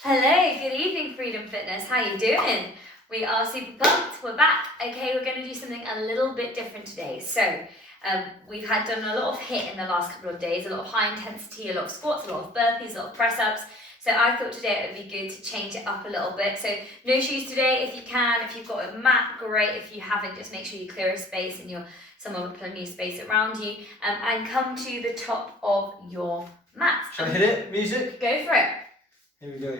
Hello, good evening, Freedom Fitness. How you doing? We are super pumped. We're back. Okay, we're going to do something a little bit different today. So, we've done a lot of HIIT in the last couple of days, a lot of high intensity, a lot of squats, a lot of burpees, a lot of press ups. So I thought today it would be good to change it up a little bit. So no shoes today if you can. If you've got a mat, great. If you haven't, just make sure you clear a space and someone with plenty of space around you. And come to the top of your mat. Shall I hit it? Music? Go for it. Here we go.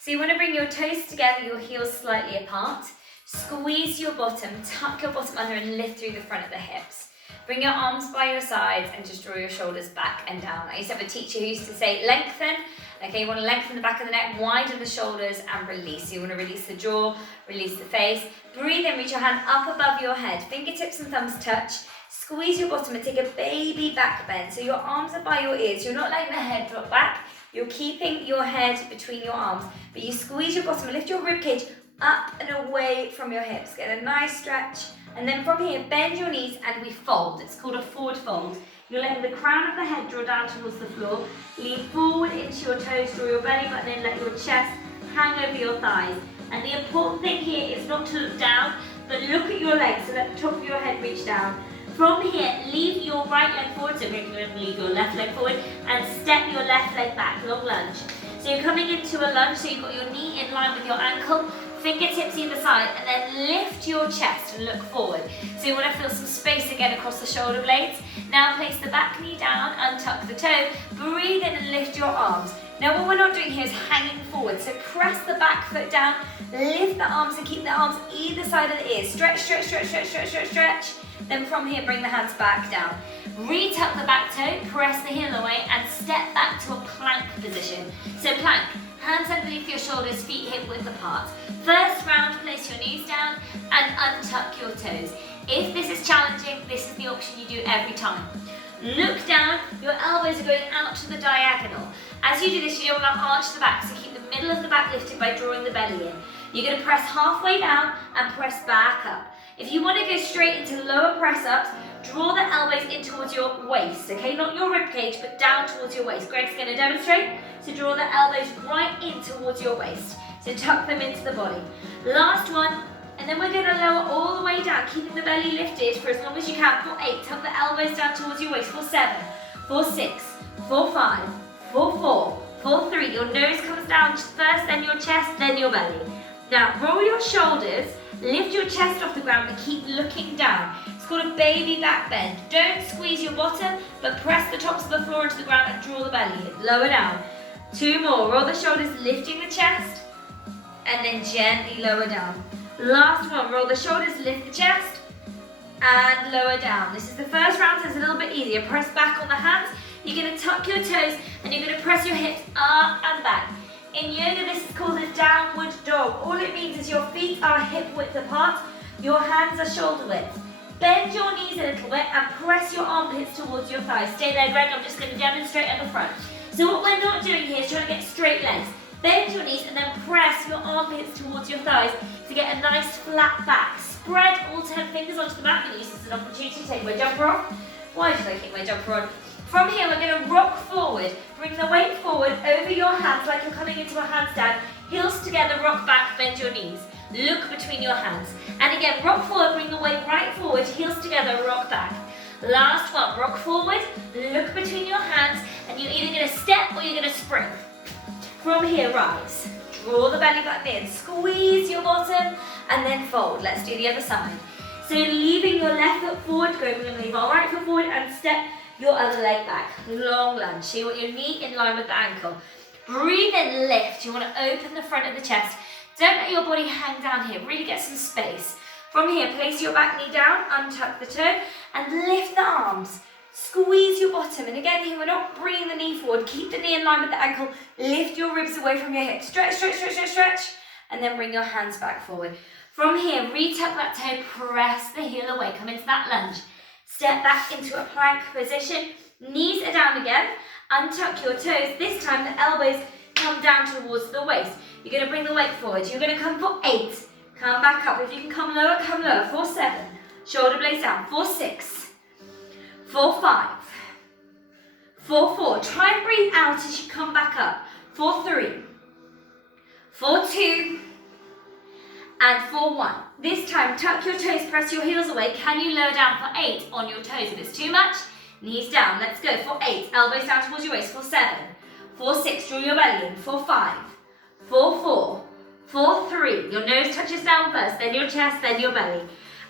So you want to bring your toes together, your heels slightly apart. Squeeze your bottom, tuck your bottom under and lift through the front of the hips. Bring your arms by your sides and just draw your shoulders back and down. I used to have a teacher who used to say lengthen. Okay, you want to lengthen the back of the neck, widen the shoulders and release. So you want to release the jaw, release the face. Breathe in, reach your hand up above your head. Fingertips and thumbs touch. Squeeze your bottom and take a baby back bend. So your arms are by your ears. You're not letting the head drop back. You're keeping your head between your arms, but you squeeze your bottom and lift your ribcage up and away from your hips. Get a nice stretch, and then from here, bend your knees and we fold. It's called a forward fold. You're letting the crown of the head draw down towards the floor. Lean forward into your toes, draw your belly button in, let your chest hang over your thighs. And the important thing here is not to look down, but look at your legs, so let the top of your head reach down. From here, leave your right leg forward, so leave your left leg forward, and step your left leg back, long lunge. So you're coming into a lunge, so you've got your knee in line with your ankle, fingertips either side, and then lift your chest and look forward. So you want to feel some space again across the shoulder blades. Now place the back knee down, untuck the toe, breathe in and lift your arms. Now what we're not doing here is hanging forward, so press the back foot down, lift the arms and keep the arms either side of the ears. Stretch, stretch, stretch, stretch, stretch, stretch, stretch. Then from here, bring the hands back down. Retuck the back toe, press the heel away, and step back to a plank position. So plank, hands underneath your shoulders, feet hip width apart. First round, place your knees down and untuck your toes. If this is challenging, this is the option you do every time. Look down, your elbows are going out to the diagonal. As you do this, you don't want to arch the back, so keep the middle of the back lifted by drawing the belly in. You're going to press halfway down and press back up. If you want to go straight into lower press ups, draw the elbows in towards your waist, okay? Not your rib cage, but down towards your waist. Greg's going to demonstrate. So draw the elbows right in towards your waist. So tuck them into the body. Last one, and then we're going to lower all the way down, keeping the belly lifted for as long as you can. For 8, tuck the elbows down towards your waist. For 7, for 6, for 5, for 4, for 3. Your nose comes down first, then your chest, then your belly. Now roll your shoulders. Lift your chest off the ground but keep looking down. It's called a baby back bend. Don't squeeze your bottom, but press the tops of the floor into the ground and draw the belly in. Lower down. 2 more. Roll the shoulders, lifting the chest, and then gently lower down. Last one. Roll the shoulders, lift the chest, and lower down. This is the first round, so it's a little bit easier. Press back on the hands. You're going to tuck your toes, and you're going to press your hips up and back. In yoga, this is called a downward dog. All it means is your feet are hip width apart, your hands are shoulder width. Bend your knees a little bit and press your armpits towards your thighs. Stay there, Greg, I'm just going to demonstrate at the front. So what we're not doing here is trying to get straight legs. Bend your knees and then press your armpits towards your thighs to get a nice flat back. Spread all 10 fingers onto the mat. I'm going to use this as an opportunity to take my jumper off. Why did I kick my jumper on? From here, we're going to rock forward. Bring the weight forward over your hands like you're coming into a handstand. Heels together, rock back, bend your knees. Look between your hands. And again, rock forward, bring the weight right forward. Heels together, rock back. Last one, rock forward, look between your hands, and you're either going to step or you're going to spring. From here, rise. Draw the belly button in, squeeze your bottom, and then fold. Let's do the other side. So leaving your left foot forward, we're going to leave our right foot forward and step your other leg back. Long lunge. So you want your knee in line with the ankle. Breathe in, lift. You want to open the front of the chest. Don't let your body hang down here. Really get some space. From here, place your back knee down, untuck the toe, and lift the arms. Squeeze your bottom. And again, here we're not bringing the knee forward. Keep the knee in line with the ankle. Lift your ribs away from your hips. Stretch, stretch, stretch, stretch, stretch. And then bring your hands back forward. From here, retuck that toe, press the heel away. Come into that lunge. Step back into a plank position. Knees are down again. Untuck your toes. This time the elbows come down towards the waist. You're going to bring the weight forward. You're going to come for 8. Come back up. If you can come lower, come lower. For 7. Shoulder blades down. For 6. For 5. For 4. Try and breathe out as you come back up. For 3. for 2, and for 1. This time, tuck your toes, press your heels away. Can you lower down for 8 on your toes? If it's too much, knees down. Let's go for 8, elbows down towards your waist. For 7, for 6, draw your belly in. For 5, for 4, for 3. Your nose touches down first, then your chest, then your belly.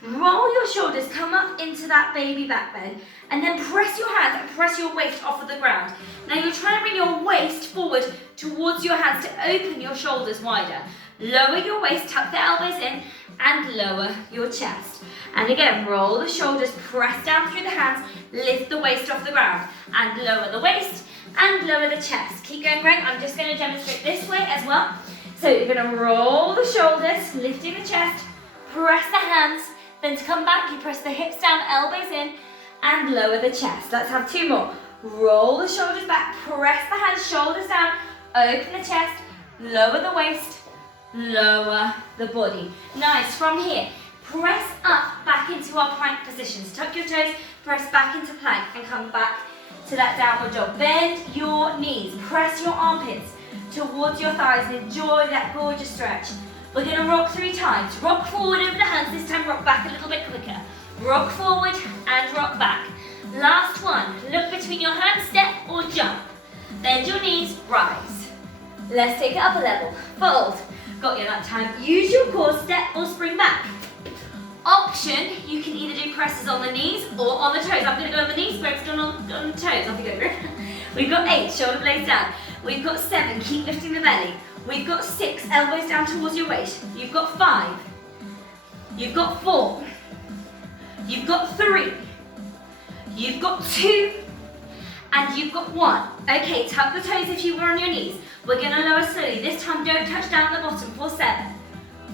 Roll your shoulders, come up into that baby back bend, and then press your hands and press your waist off of the ground. Now you're trying to bring your waist forward towards your hands to open your shoulders wider. Lower your waist, tuck the elbows in, and lower your chest. And again, roll the shoulders, press down through the hands, lift the waist off the ground, and lower the waist, and lower the chest. Keep going, Greg. I'm just going to demonstrate this way as well. So you're going to roll the shoulders, lifting the chest, press the hands, then to come back, you press the hips down, elbows in, and lower the chest. Let's have 2 more. Roll the shoulders back, press the hands, shoulders down, open the chest, lower the waist, lower the body. Nice. From here, press up back into our plank positions. Tuck your toes, press back into plank, and come back to that downward dog. Bend your knees, press your armpits towards your thighs, and enjoy that gorgeous stretch. We're going to rock 3 times. Rock forward over the hands, this time rock back a little bit quicker. Rock forward and rock back. Last one, look between your hands, step or jump. Bend your knees, rise. Let's take it up a level. Fold. Got you that time. Use your core, step or spring back. Option, you can either do presses on the knees or on the toes. I'm going to go on the knees, Greg's going on the toes. Off you go, Greg. We've got 8, shoulder blades down. We've got 7, keep lifting the belly. We've got 6, elbows down towards your waist. You've got 5. You've got 4. You've got 3. You've got 2. And you've got 1. Okay, tuck the toes if you were on your knees. We're going to lower slowly. This time, don't touch down the bottom. For 7.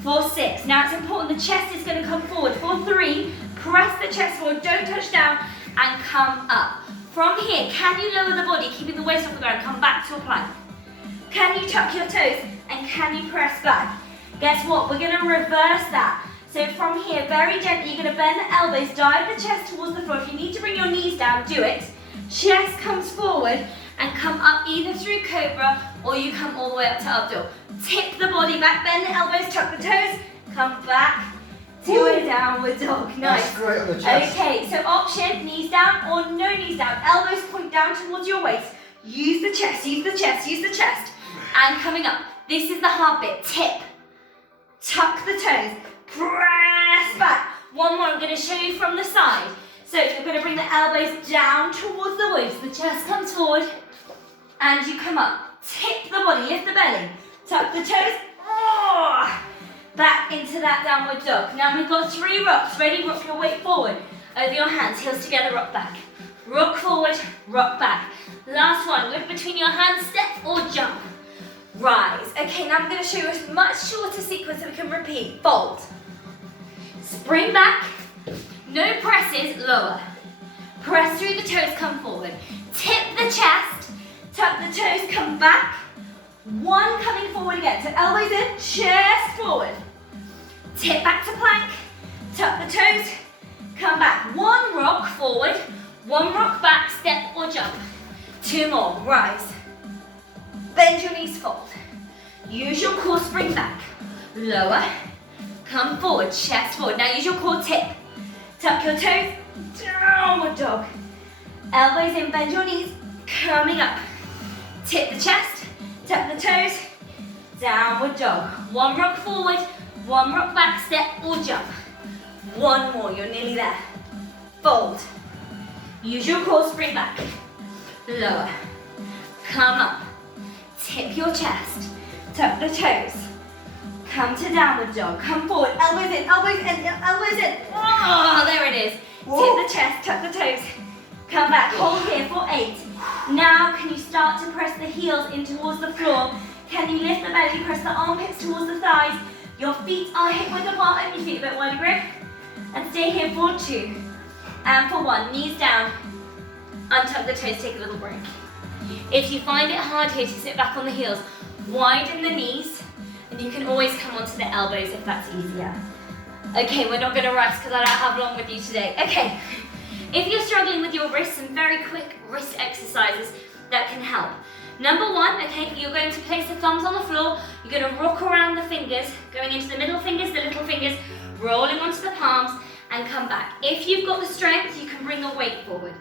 For 6. Now it's important the chest is going to come forward. For 3, press the chest forward. Don't touch down and come up. From here, can you lower the body, keeping the waist off the ground? Come back to a plank. Can you tuck your toes and can you press back? Guess what? We're going to reverse that. So from here, very gently, you're going to bend the elbows, dive the chest towards the floor. If you need to bring your knees down, do it. Chest comes forward and come up either through cobra or you come all the way up to updo. Tip the body back, bend the elbows, tuck the toes, come back to a downward dog. Nice. That's great on the chest. Okay, so option, knees down or no knees down. Elbows point down towards your waist. Use the chest, use the chest, use the chest. And coming up, this is the hard bit. Tip, tuck the toes, press back. One more, I'm going to show you from the side. So you're going to bring the elbows down towards the waist. The chest comes forward and you come up. Tip the body, lift the belly, tuck the toes, back into that downward dog. Now we've got 3 rocks. Ready? Rock your weight forward. Over your hands, heels together, rock back. Rock forward, rock back. Last one, look between your hands, step or jump. Rise. Okay, now I'm going to show you a much shorter sequence that we can repeat. Fold. Spring back. No presses, lower. Press through the toes, come forward. Tip the chest, tuck the toes, come back. 1 coming forward again. So elbows in, chest forward. Tip back to plank, tuck the toes, come back. 1 rock forward, 1 rock back, step or jump. 2 more, rise. Bend your knees, fold. Use your core, spring back. Lower, come forward, chest forward. Now use your core, tip. Tuck your toes, downward dog. Elbows in, bend your knees, coming up. Tip the chest, tuck the toes, downward dog. 1 rock forward, 1 rock back, step or jump. 1 more, you're nearly there. Fold. Use your core, spring back. Lower, come up. Tip your chest, tuck the toes. Come to downward dog, come forward, elbows in, elbows in, elbows in. Oh, there it is. Tip the chest, tuck the toes. Come back, hold here for 8. Now can you start to press the heels in towards the floor? Can you lift the belly, press the armpits towards the thighs? Your feet are hip width apart, open your feet a bit wider, grip. And stay here for 2. And for 1, knees down. Untuck the toes, take a little break. If you find it hard here to sit back on the heels, widen the knees. And you can always come onto the elbows if that's easier. Okay, we're not going to rest because I don't have long with you today. Okay, if you're struggling with your wrists, some very quick wrist exercises that can help. Number 1, okay, you're going to place the thumbs on the floor. You're going to rock around the fingers, going into the middle fingers, the little fingers, rolling onto the palms, and come back. If you've got the strength, you can bring the weight forward.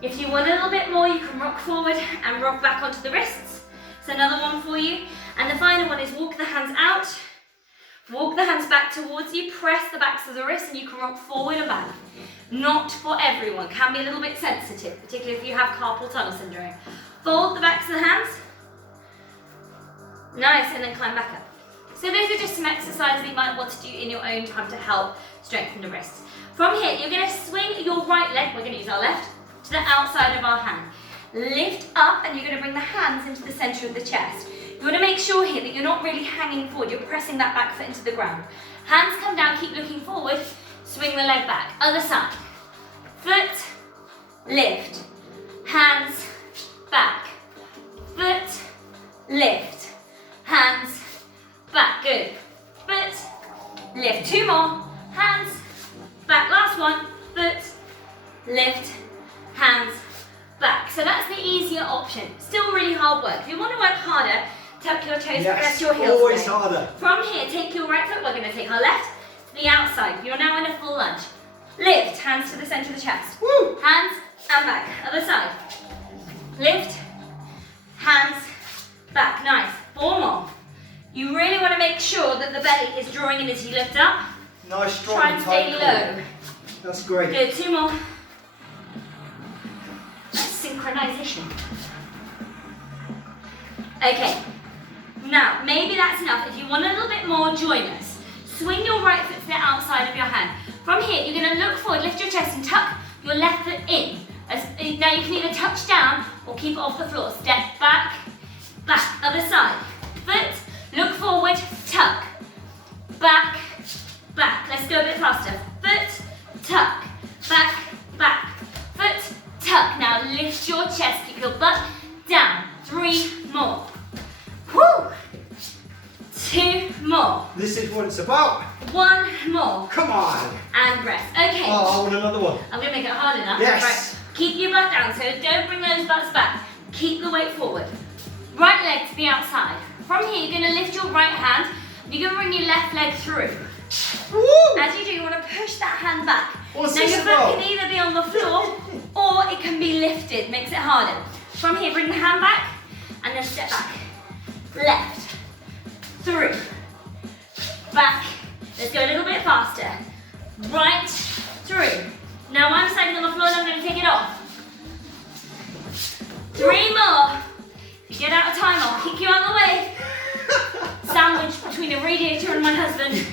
If you want a little bit more, you can rock forward and rock back onto the wrists. So another one for you. And the final one is walk the hands out, walk the hands back towards you, press the backs of the wrists, and you can rock forward and back. Not for everyone, can be a little bit sensitive, particularly if you have carpal tunnel syndrome. Fold the backs of the hands. Nice, and then climb back up. So those are just some exercises that you might want to do in your own time to help strengthen the wrists. From here, you're going to swing your right leg, we're going to use our left, to the outside of our hand. Lift up, and you're going to bring the hands into the centre of the chest. You want to make sure here that you're not really hanging forward, you're pressing that back foot into the ground. Hands come down, keep looking forward, swing the leg back. Other side. Foot, lift, hands, back. Foot, lift, hands, back. Good. Foot, lift. 2 more. Hands, back. Last one. Foot, lift, hands, back. So that's the easier option. Still really hard work. If you want to work harder, tuck your toes, press your heels always away. harder. From here, take your right foot. We're going to take our left to the outside. You're now in a full lunge. Lift, hands to the centre of the chest. Woo! Hands and back. Other side. Lift, hands, back. Nice. 4 more. You really want to make sure that the belly is drawing in as you lift up. Nice, strong, Try and stay tight low. core. That's great. Good. 2 more. That's synchronization. Okay. Now, maybe that's enough. If you want a little bit more, join us. Swing your right foot to the outside of your hand. From here, you're going to look forward, lift your chest and tuck your left foot in. Now you can either touch down or keep it off the floor. Step back, back, other side. Foot, look forward, tuck. Back, back. Let's go a bit faster. Foot, tuck. Back, back. Foot, tuck. Now lift your chest, keep your butt down. 3 more. Woo! 2 more. This is what it's about. 1 more. Come on. And rest. Okay. Oh, I want another one. I'm going to make it harder now. Yes. Right. Keep your butt down, so don't bring those butts back. Keep the weight forward. Right leg to the outside. From here, you're going to lift your right hand. You're going to bring your left leg through. Woo! As you do, you want to push that hand back. What's now this your about? foot can either be on the floor or it can be lifted. Makes it harder. From here, bring the hand back and then step back. Left. Through. Back. Let's go a little bit faster. Right. Through. Now I'm standing on the floor and I'm going to take it off. 3 more. If you get out of time, I'll kick you out of the way. Sandwich between a radiator and my husband.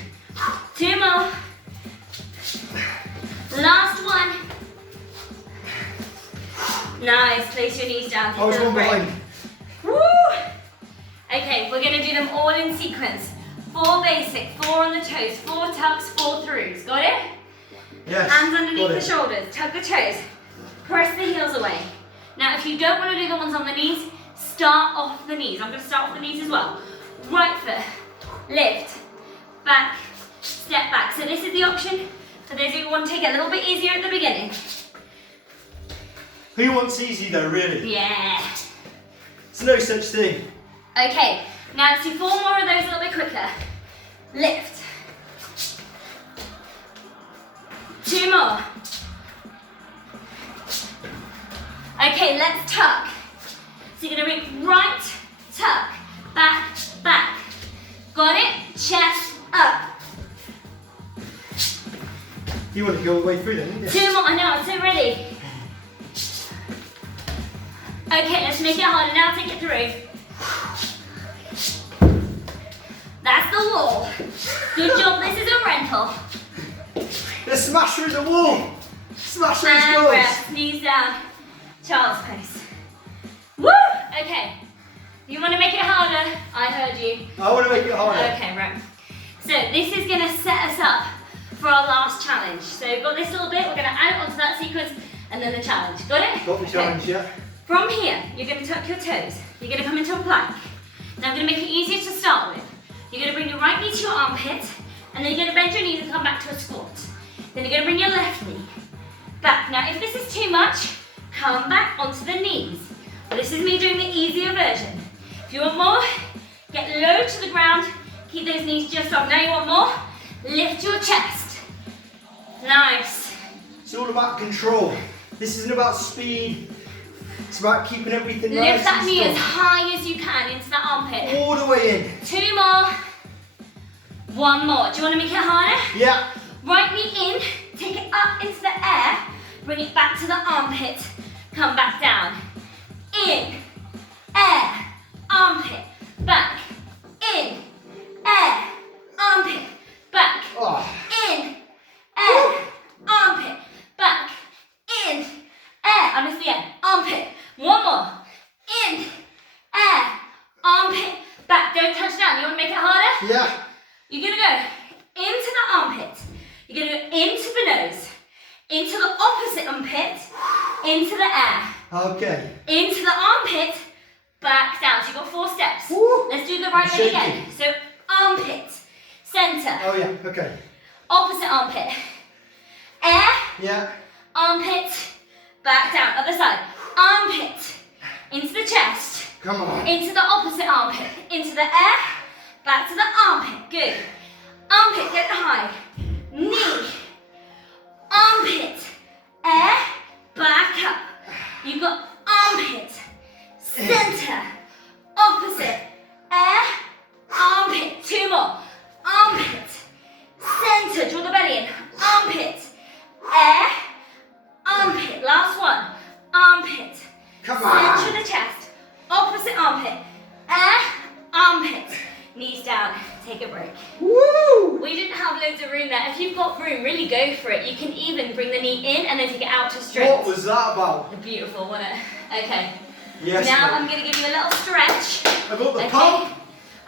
2 more. Last one. Nice. Place your knees down. Take I was a little one break. behind. Woo! Okay, we're going to do them all in sequence. 4 basic, 4 on the toes, 4 tucks, 4 throughs. Got it? Yes. Hands underneath got the it. shoulders, tuck the toes, press the heels away. Now if you don't want to do the ones on the knees, start off the knees. I'm going to start off the knees as well. Right foot, lift, back, step back. So this is the option for those who want to take it a little bit easier at the beginning. Who wants easy though, really? Yeah. There's no such thing. Okay, now let's do 4 more of those a little bit quicker. Lift. 2 more. Okay, let's tuck. So you're going to bring right, tuck, back, back. Got it? Chest up. You want to go all the way through then, didn't you? 2 more. I know, I'm so ready. Okay, let's make it harder. Now take it through. That's the wall. Good job, this is a rental. Let's smash through the wall. Smash those And doors. rest, knees down, child's pose. Woo! Okay. You want to make it harder? I heard you. I want to make it harder. Okay, right. So this is going to set us up for our last challenge. So we've got this little bit, we're going to add it onto that sequence, and then the challenge. Got it? Got the challenge, Okay. yeah. From here, you're going to tuck your toes. You're going to come into a plank. Now I'm going to make it easier to start with. You're going to bring your right knee to your armpit, and then you're going to bend your knees and come back to a squat. Then you're going to bring your left knee back. Now if this is too much, come back onto the knees. This is me doing the easier version. If you want more, get low to the ground, keep those knees just off. Now you want more? Lift your chest. Nice. It's all about control. This isn't about speed. It's about keeping everything nice Lift that and knee strong. as high as you can into that armpit. All the way in. 2 more. 1 more. Do you want to make it harder? Yeah. Right knee in, take it up into the air, bring it back to the armpit, come back down. In, air, armpit, back. In, air, armpit, back. Oh. In, air, armpit, back. In, air, I missed the air, armpit. 1 more. In, air, armpit, back. Don't touch down. You want to make it harder? Yeah. You're going to go into the armpit. You're going to go into the nose, into the opposite armpit, into the air. Okay. Into the armpit, back down. So you've got 4 steps. Woo. Let's do the right leg again. So armpit, center, Oh yeah, okay. opposite armpit, air, Yeah. armpit, back down. Other side, armpit, into the chest, Come on. into the opposite armpit, into the air, back to the armpit. Good. Armpit, get high. Knee, armpit, air, back up. You've got armpit, center, opposite, air, armpit. 2 more. Armpit, center, draw the belly in. Armpit, air, armpit. Last one. Armpit, Come on. center of the chest, opposite armpit, air, armpit. Knees down, take a break. Woo! We didn't have loads of room there. If you've got room, really go for it. You can even bring the knee in and then take it out to straight. What was that about? Beautiful, wasn't it? Okay. Yes. Now mate. I'm going to give you a little stretch. I got the Okay. pump.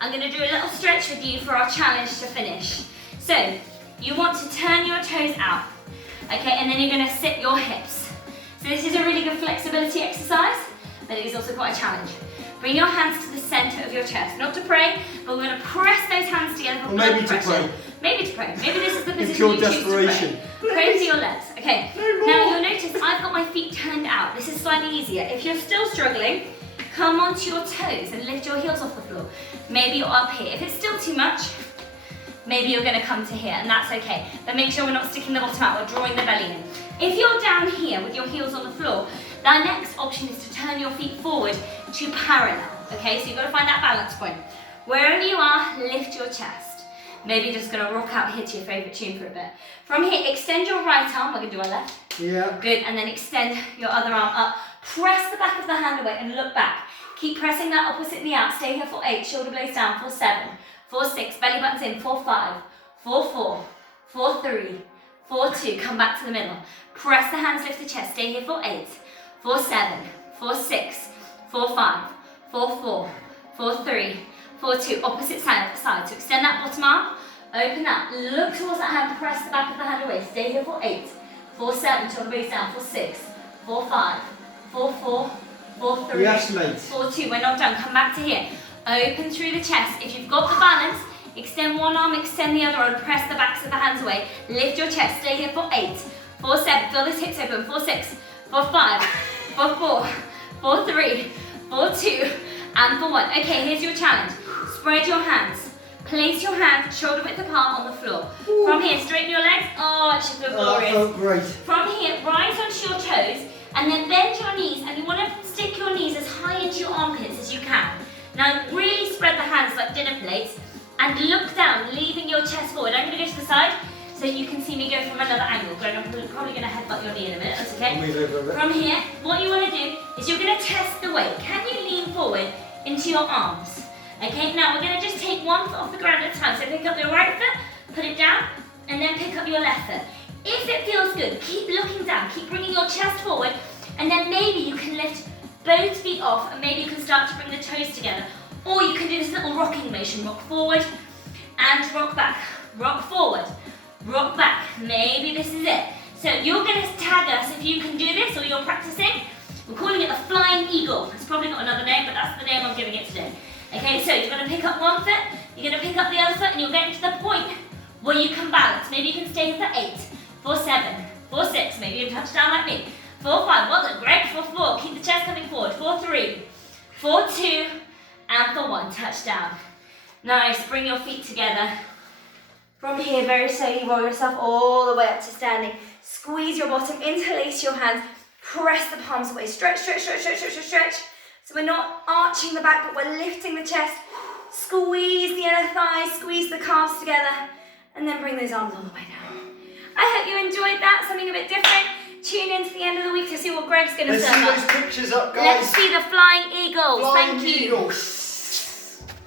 I'm going to do a little stretch with you for our challenge to finish. So, you want to turn your toes out. Okay, and then you're going to sit your hips. So this is a really good flexibility exercise, but it is also quite a challenge. Bring your hands to the center of your chest. Not to pray, but we're going to press those hands together for Or blood maybe to pressure. pray. Maybe to pray. Maybe this is the position pure you choose to pray. desperation. Pray to your legs. Okay. No more. Now you'll notice I've got my feet turned out. This is slightly easier. If you're still struggling, come onto your toes and lift your heels off the floor. Maybe you're up here. If it's still too much, maybe you're going to come to here, and that's okay. But make sure we're not sticking the bottom out, we're drawing the belly in. If you're down here with your heels on the floor, the next option is to turn your feet forward to parallel. Okay, so you've got to find that balance point. Wherever you are, lift your chest. Maybe you're just going to rock out here to your favourite tune for a bit. From here, extend your right arm. We're going to do our left. Yeah. Good, and then extend your other arm up. Press the back of the hand away and look back. Keep pressing that opposite knee out. Stay here for 8, shoulder blades down for 7, for 6, belly buttons in for 5, for 4, for 3, for 2. Come back to the middle. Press the hands, lift the chest. Stay here for 8, for 7, for 6, for 5, for 4, for 3, for 2. Opposite side. So extend that bottom arm. Open that. Look towards that hand. Press the back of the hand away. Stay here for 8, for 7, shoulder blades down for 6, for 5, for 4, for 3, Yes, mate. for 2. We're not done. Come back to here. Open through the chest. If you've got the balance, extend one arm, extend the other arm. Press the backs of the hands away. Lift your chest. Stay here for 8, for 7. Feel those hips open. For 6, for 5, for 4, for 3, for 2, and for 1. Okay, here's your challenge. Spread your hands. Place your hands shoulder width apart on the floor. Ooh. From here, straighten your legs. Oh, it should feel Oh, that glorious. felt great. From here, rise onto your toes and then bend your knees, and you want to stick your knees as high into your armpits as you can. Now really spread the hands like dinner plates and look down, leaving your chest forward. I'm going to go to the side so you can see me go from another angle. I'm probably going to headbutt your knee in a minute, that's okay? I'll move over a bit. From here, what you want to do is you're going to test the weight. Can you lean forward into your arms? Okay, now we're going to just take one foot off the ground at a time. So pick up your right foot, put it down, and then pick up your left foot. If it feels good, keep looking down, keep bringing your chest forward, and then maybe you can lift both feet off, and maybe you can start to bring the toes together. Or you can do this little rocking motion, rock forward and rock back, rock forward, rock back. Maybe this is it. So you're going to tag us if you can do this or you're practicing. We're calling it the flying eagle. It's probably got another name, but that's the name I'm giving it today. Okay, so you're going to pick up one foot, you're going to pick up the other foot, and you'll get to the point where you can balance. Maybe you can stay for 8, for 7, for 6, maybe you can touch down like me, 4, 5. Well done, Greg. For 4. Keep the chest coming forward. 4, 3. 4, 2. And for 1. Touchdown. Nice. Bring your feet together. From here, very slowly roll yourself all the way up to standing. Squeeze your bottom, interlace your hands, press the palms away. Stretch, stretch, stretch, stretch, stretch, stretch, stretch. So we're not arching the back, but we're lifting the chest. Squeeze the inner thighs, squeeze the calves together, and then bring those arms all the way down. I hope you enjoyed that, something a bit different. Tune in to the end of the week to see what Greg's going to serve up. Let's see those pictures up, guys. Let's see the flying eagles. Flying Thank you. eagles.